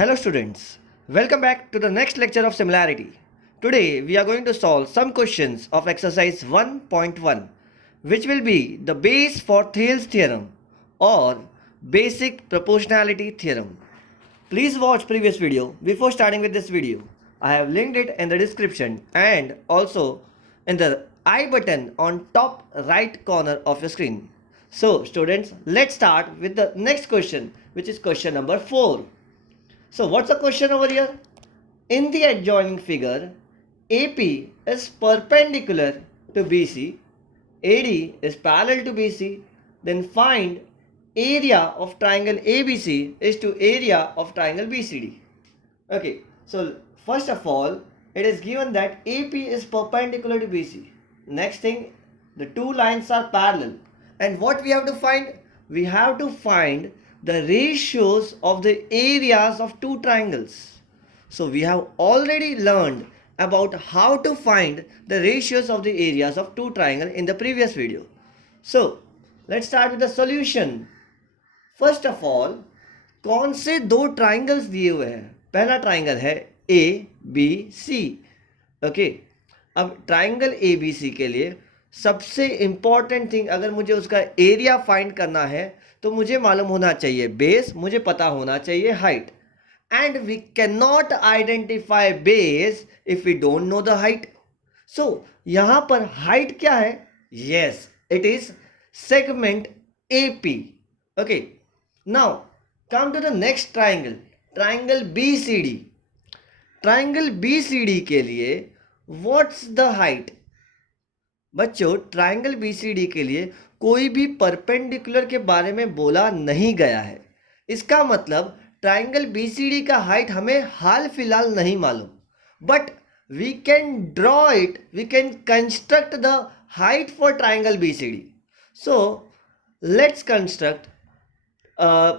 Hello students, welcome back to the next lecture of similarity. Today we are going to solve some questions of exercise 1.1 which will be the base for Thales theorem or basic proportionality theorem. Please watch previous video before starting with this video. I have linked it in the description and also in the I button on top right corner of your screen. So students, let's start with the next question, which is question number 4. So what's the question over here? In the adjoining figure, AP is perpendicular to BC, AD is parallel to BC, then find area of triangle ABC is to area of triangle BCD. Okay, so first of all, it is given that AP is perpendicular to BC. Next thing, the two lines are parallel. And what we have to find? We have to find the ratios of the areas of two triangles. So we have already learned about how to find the ratios of the areas of two triangles in the previous video. So let's start with the solution. First of all कौन से दो triangles दिए हुए हैं? पहला triangle है A B C. Okay, अब triangle A B C के लिए सबसे इंपॉर्टेंट थिंग, अगर मुझे उसका एरिया फाइंड करना है तो मुझे मालूम होना चाहिए बेस, मुझे पता होना चाहिए height. And we can not identify base if we don't know the height. So यहां पर हाइट क्या है? Yes, it is segment A P. Okay, now come to the next triangle, triangle BCD. triangle BCD के लिए what's the height? बच्चों, triangle BCD के लिए कोई भी परपेंडिकुलर के बारे में बोला नहीं गया है. इसका मतलब ट्राइंगल BCD का हाइट हमें हाल फिलहाल नहीं मालूम, but we can draw it, we can construct the height for triangle BCD. So let's construct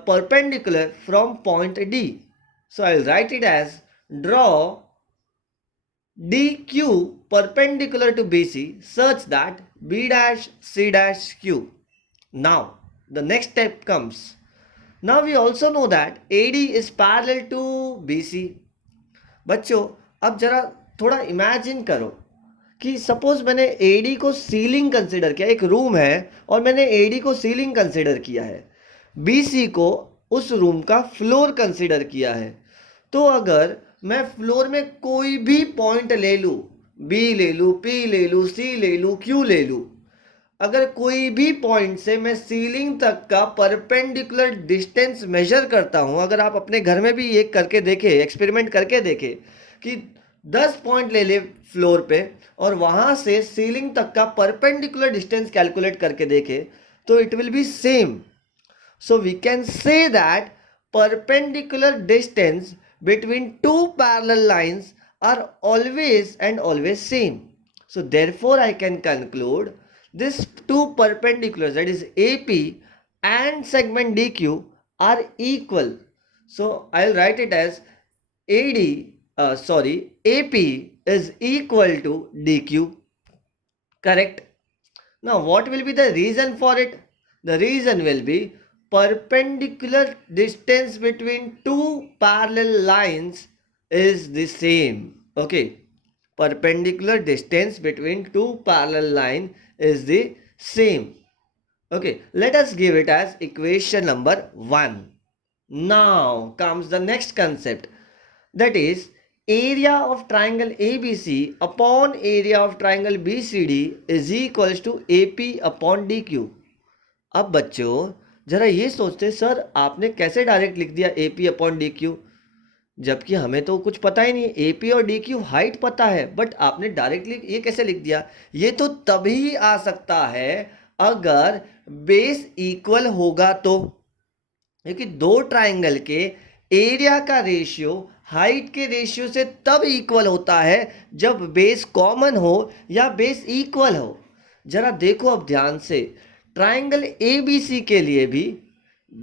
perpendicular from point D. So I will write it as draw DQ perpendicular to BC such that B dash C dash Q. Now the next step comes. Now we also know that AD is parallel to BC. बच्चों, अब जरा थोड़ा imagine करो कि suppose मैंने AD को ceiling consider किया, एक रूम है और मैंने AD को सीलिंग कंसिडर किया है, BC को उस रूम का फ्लोर कंसीडर किया है. तो अगर मैं फ्लोर में कोई भी पॉइंट ले लूँ, B ले लूँ, P ले लूँ, C ले लूँ, Q ले लूँ, अगर कोई भी पॉइंट से मैं सीलिंग तक का परपेंडिकुलर डिस्टेंस मेजर करता हूँ, अगर आप अपने घर में भी ये करके देखें, एक्सपेरिमेंट करके देखें कि 10 पॉइंट ले ले फ्लोर पे और वहाँ से सीलिंग तक का परपेंडिकुलर डिस्टेंस कैलकुलेट करके देखें, तो it will be same. So we can say that perpendicular distance between two parallel lines are always and always same. So therefore I can conclude these two perpendiculars, that is AP and segment DQ, are equal. So I'll write it as AP is equal to DQ. Correct? Now what will be the reason for it? The reason will be perpendicular distance between two parallel lines is the same. Okay, perpendicular distance between two parallel lines is the same. Okay, let us give it as equation number 1. Now comes the next concept, that is area of triangle ABC upon area of triangle BCD is equals to AP upon DQ. अब बच्चों जरा ये सोचते, sir आपने कैसे direct लिख दिया AP upon DQ, जबकि हमें तो कुछ पता ही नहीं. AP और DQ हाइट पता है, बट आपने डायरेक्टली ये कैसे लिख दिया? ये तो तभी आ सकता है अगर बेस इक्वल होगा तो, क्योंकि दो ट्राइंगल के एरिया का रेशियो हाइट के रेशियो से तब इक्वल होता है जब बेस कॉमन हो या बेस इक्वल हो. जरा देखो अब ध्यान से, ट्राइंगल ABC के लिए भी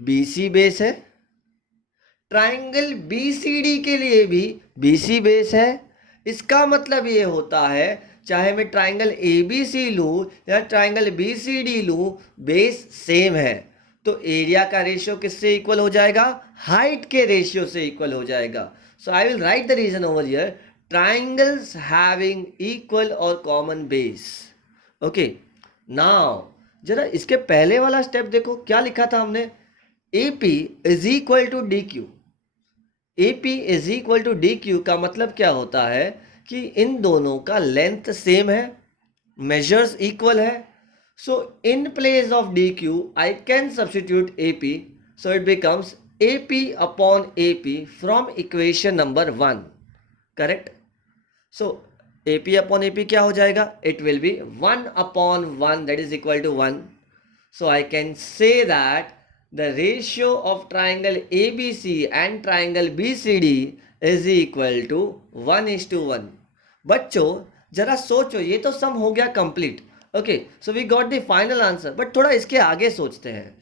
BC बेस है, ट्राइंगल BCD के लिए भी BC बेस है. इसका मतलब ये होता है चाहे मैं ट्राइंगल ABC लूँ या ट्राइंगल BCD लूँ, बेस सेम है. तो एरिया का रेशियो किससे इक्वल हो जाएगा? हाइट के रेशियो से इक्वल हो जाएगा. So I will write the region over here. Triangles having equal और कॉमन बेस. ओके, नाउ जरा इसके पहले वाला स्टेप देखो, क्या लिखा था हमने? AP is equal to D Q. AP is equal to D Q का मतलब क्या होता है कि इन दोनों का लेंथ सेम है, measures equal है. So in place of dq I can substitute ap, so it becomes ap upon ap from equation number 1. Correct? So ap upon ap क्या हो जाएगा? It will be 1 upon 1, that is equal to 1. So I can say that the ratio of triangle abc and triangle bcd is equal to 1:1. बच्चों जरा सोचो, ये तो sum हो गया complete. Okay, so we got the final answer. But थोड़ा इसके आगे सोचते हैं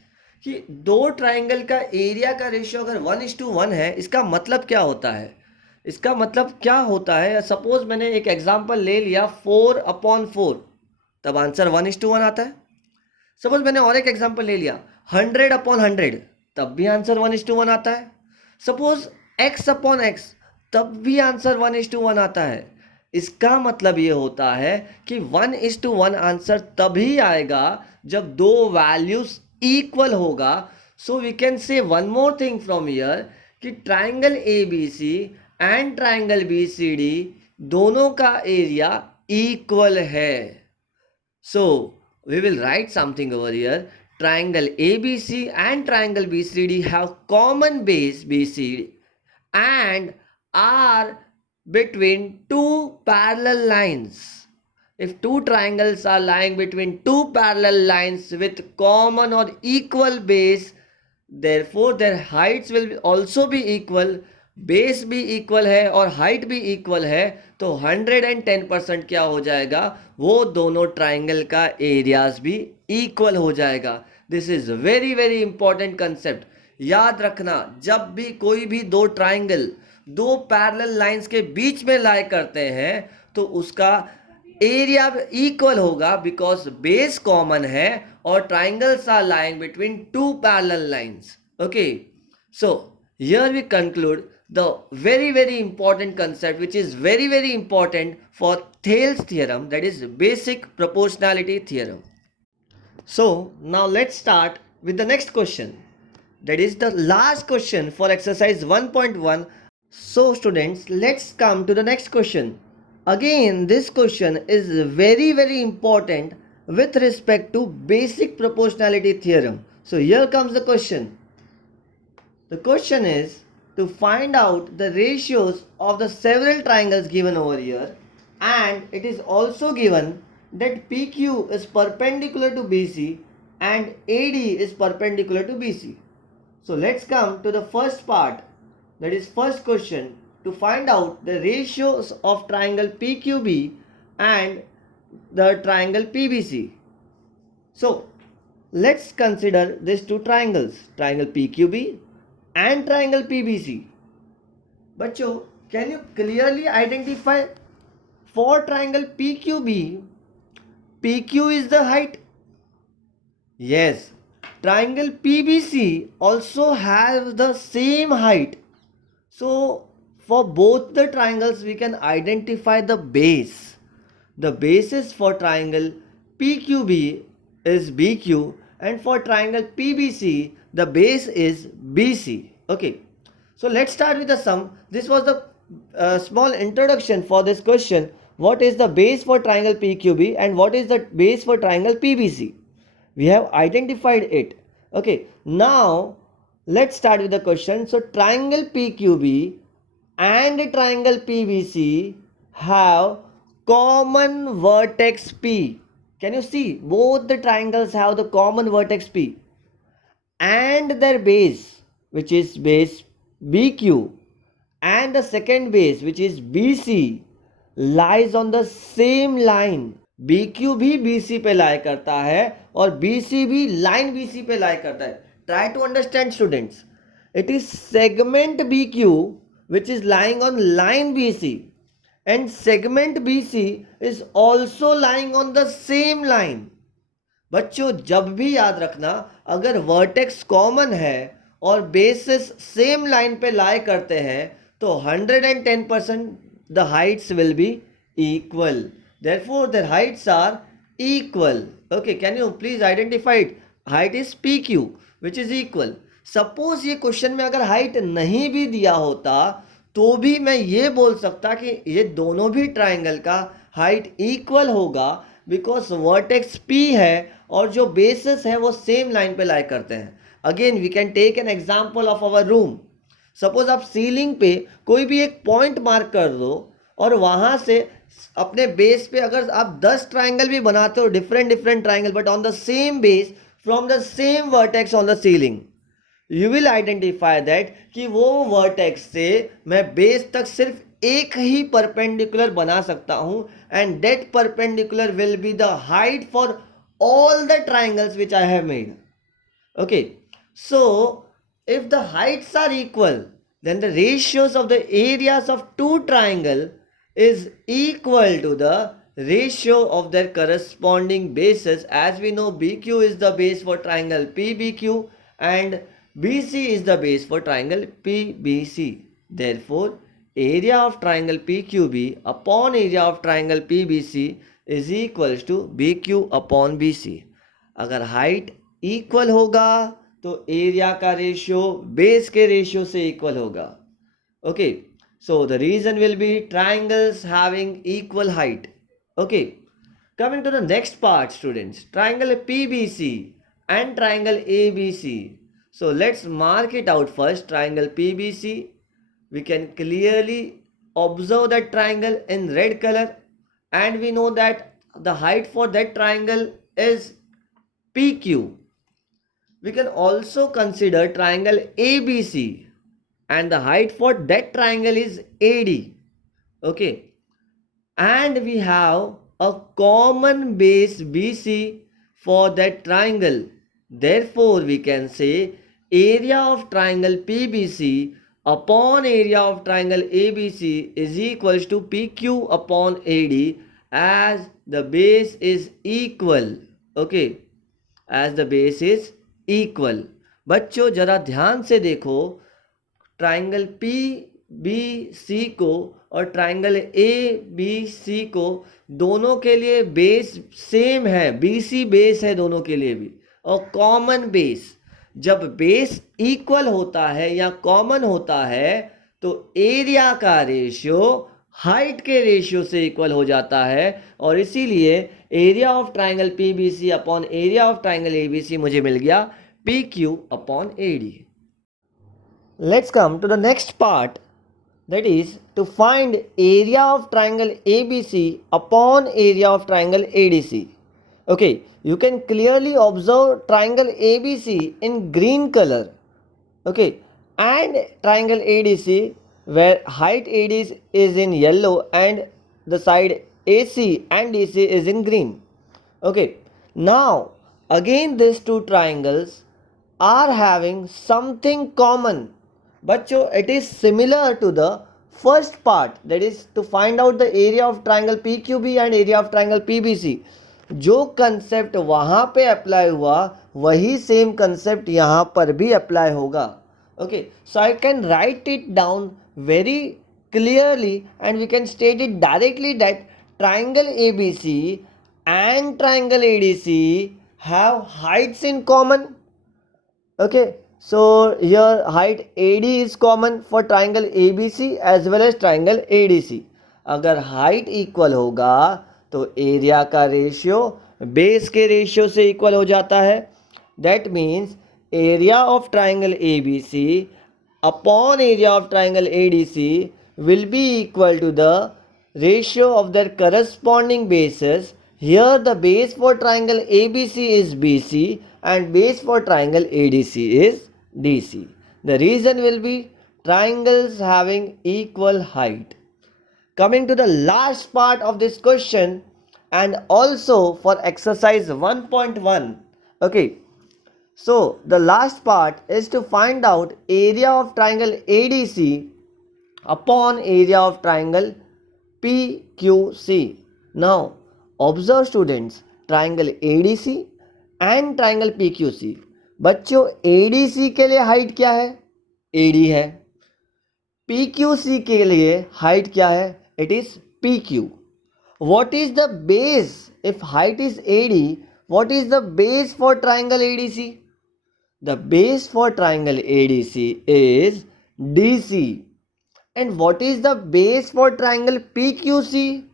कि दो ट्राइंगल का एरिया का रेशियो अगर 1:1 है, इसका मतलब क्या होता है? इसका मतलब क्या होता है? सपोज मैंने एक एग्जांपल ले लिया 4/4, तब आंसर 1:1 आता है. सपोज मैंने और एक एग्जांपल ले लिया 100/100, तब भी आंसर 1:1 आता है. सपोज x/x, तब भी आंसर 1:1 आता है. इसका मतलब ये होता है कि 1:1 आंसर तभी आएगा जब दो वैल्यूज इक्वल होगा. So we can say one more thing from here कि triangle ABC and triangle BCD दोनों का एरिया इक्वल है. So we will write something over here. Triangle ABC and triangle BCD have common base BCD and are between two parallel lines. If two triangles are lying between two parallel lines with common or equal base, therefore their heights will also be equal. Base भी equal है और height भी equal है, तो 110% क्या हो जाएगा? वो दोनों ट्राइंगल का एरियाज भी इक्वल हो जाएगा. This is very very important concept. याद रखना, जब भी कोई भी दो ट्राइंगल दो पैरेलल लाइंस के बीच में लाई करते हैं तो उसका एरिया इक्वल होगा, बिकॉज बेस कॉमन है और triangles are lying between two parallel lines. Okay, so here we conclude the very very important concept which is very very important for Thales theorem, that is basic proportionality theorem. So now let's start with the next question, that is the last question for exercise 1.1. So students, let's come to the next question. Again this question is very very important with respect to basic proportionality theorem. So here comes the question. The question is to find out the ratios of the several triangles given over here, and it is also given that PQ is perpendicular to BC and AD is perpendicular to BC. So let's come to the first part, that is first question, to find out the ratios of triangle PQB and the triangle PBC. So let's consider these two triangles, triangle PQB and triangle PBC. बच्चों, can you clearly identify for triangle PQB, PQ is the height? Yes. Triangle PBC also has the same height. So for both the triangles we can identify the base. The basis for triangle PQB is BQ, and for triangle PBC the base is BC. Okay, so let's start with the sum. This was the small introduction for this question. What is the base for triangle PQB and what is the base for triangle PBC? We have identified it. Okay, now let's start with the question. So triangle PQB and triangle PBC have common vertex P. Can you see? Both the triangles have the common vertex P, and their base, which is base BQ, and the second base, which is BC, lies on the same line. BQ भी BC पे lie करता है और BC भी line BC पे lie करता है. Try to understand students. It is segment BQ which is lying on line BC, and segment BC is also lying on the same line. बच्चों जब भी याद रखना, अगर वर्टेक्स कॉमन है और बेसिस सेम लाइन पे लाई करते हैं तो 110% the Heights will be equal. Therefore their heights are equal. Okay, can you please identify it? Height is PQ which is equal. Suppose ये क्वेश्चन में अगर हाइट नहीं भी दिया होता तो भी मैं ये बोल सकता कि ये दोनों भी ट्राइंगल का हाइट इक्वल होगा, बिकॉज वर्टेक्स P है और जो बेसिस है वो सेम लाइन पे लाई करते हैं. Again we can take an example of our room. Suppose आप सीलिंग पे कोई भी एक पॉइंट मार्क कर दो और वहां से अपने बेस पे अगर आप 10 ट्राइंगल भी बनाते हो, different different triangle, but on the same base from the same vertex on the ceiling, you will identify that कि वो वर्टेक्स से मैं बेस तक सिर्फ एक ही परपेंडिकुलर बना सकता हूं, and that perpendicular will be the height for all the triangles which I have made. Okay, so if the heights are equal, then the ratios of the areas of two triangle is equal to the ratio of their corresponding bases. As we know, BQ is the base for triangle PBQ and BC is the base for triangle PBC. Therefore, area of triangle PQB upon area of triangle PBC is equals to BQ upon BC. अगर height equal होगा तो area का ratio base के ratio से equal होगा. Okay, so the reason will be triangles having equal height. Okay, coming to the next part students, triangle PBC and triangle ABC. So let's mark it out first. Triangle PBC, we can clearly observe that triangle in red color, and we know that the height for that triangle is PQ. We can also consider triangle ABC and the height for that triangle is AD. Okay, and we have a common base BC for that triangle. Therefore we can say area of triangle PBC upon area of triangle ABC is equals to PQ upon AD, as the base is equal. Okay, as the base is equal. बच्चों जरा ध्यान से देखो, triangle P B C को और triangle A B C को दोनों के लिए बेस सेम है, BC बेस है दोनों के लिए भी, और कॉमन बेस. जब बेस इक्वल होता है या कॉमन होता है तो एरिया का रेशियो हाइट के रेशियो से इक्वल हो जाता है, और इसीलिए area of triangle PBC upon area of triangle ABC मुझे मिल गया PQ upon AD. Let's come to the next part, that is to find area of triangle ABC upon area of triangle ADC. Okay, you can clearly observe triangle ABC in green color. Okay, and triangle ADC where height AD is in yellow and the side AC and DC is in green. Okay, now again these two triangles are having something common. बच्चों, it is similar to the first part, that is to find out the area of triangle PQB and area of triangle PBC. जो concept वहां पे apply हुआ वही same concept यहाँ पर भी apply होगा. Okay, so I can write it down very clearly and we can state it directly that triangle ABC and triangle ADC have heights in common. Okay, so here height AD is common for triangle ABC as well as triangle ADC. अगर height equal होगा तो area का ratio base के ratio से equal हो जाता है. That means area of triangle ABC upon area of triangle ADC will be equal to the ratio of their corresponding bases. Here the base for triangle ABC is BC and base for triangle ADC is DC. The reason will be triangles having equal height. Coming to the last part of this question and also for exercise 1.1. Okay, so the last part is to find out area of triangle ADC upon area of triangle PQC. Now observe students, triangle ADC and triangle PQC। बच्चों ADC के लिए height क्या है? AD है। PQC के लिए height क्या है? It is PQ। What is the base? If height is AD, what is the base for triangle ADC? The base for triangle ADC is DC. And what is the base for triangle PQC?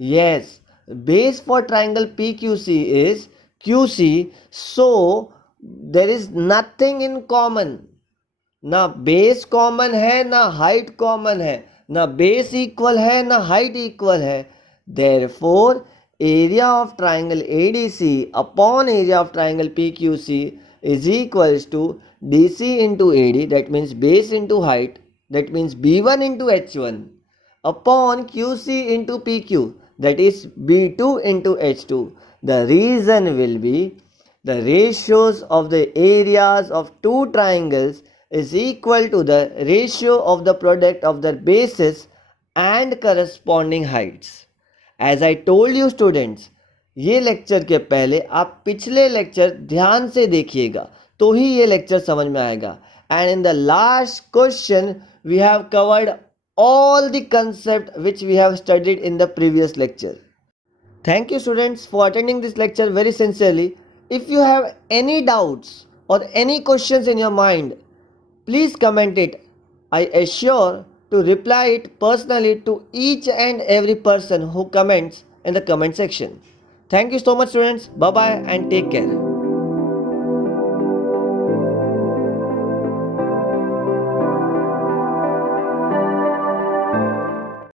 Yes, base for triangle PQC is QC. So there is nothing in common. ना base common है ना height common है, ना base equal है ना height equal है। Therefore area of triangle ADC upon area of triangle PQC is equals to DC into AD, that means base into height, that means B1 into H1 upon QC into PQ, that is B2 into H2. The reason will be the ratios of the areas of two triangles is equal to the ratio of the product of their bases and corresponding heights. As I told you students, ये lecture के पहले आप पिछले lecture ध्यान से देखिएगा तो ही ये लेक्चर समझ में आएगा। And in the last question we have covered all the concept which we have studied in the previous lecture. Thank you students for attending this lecture very sincerely. If you have any doubts or any questions in your mind, please comment it. I assure to reply it personally to each and every person who comments in the comment section. Thank you so much students. Bye bye and take care.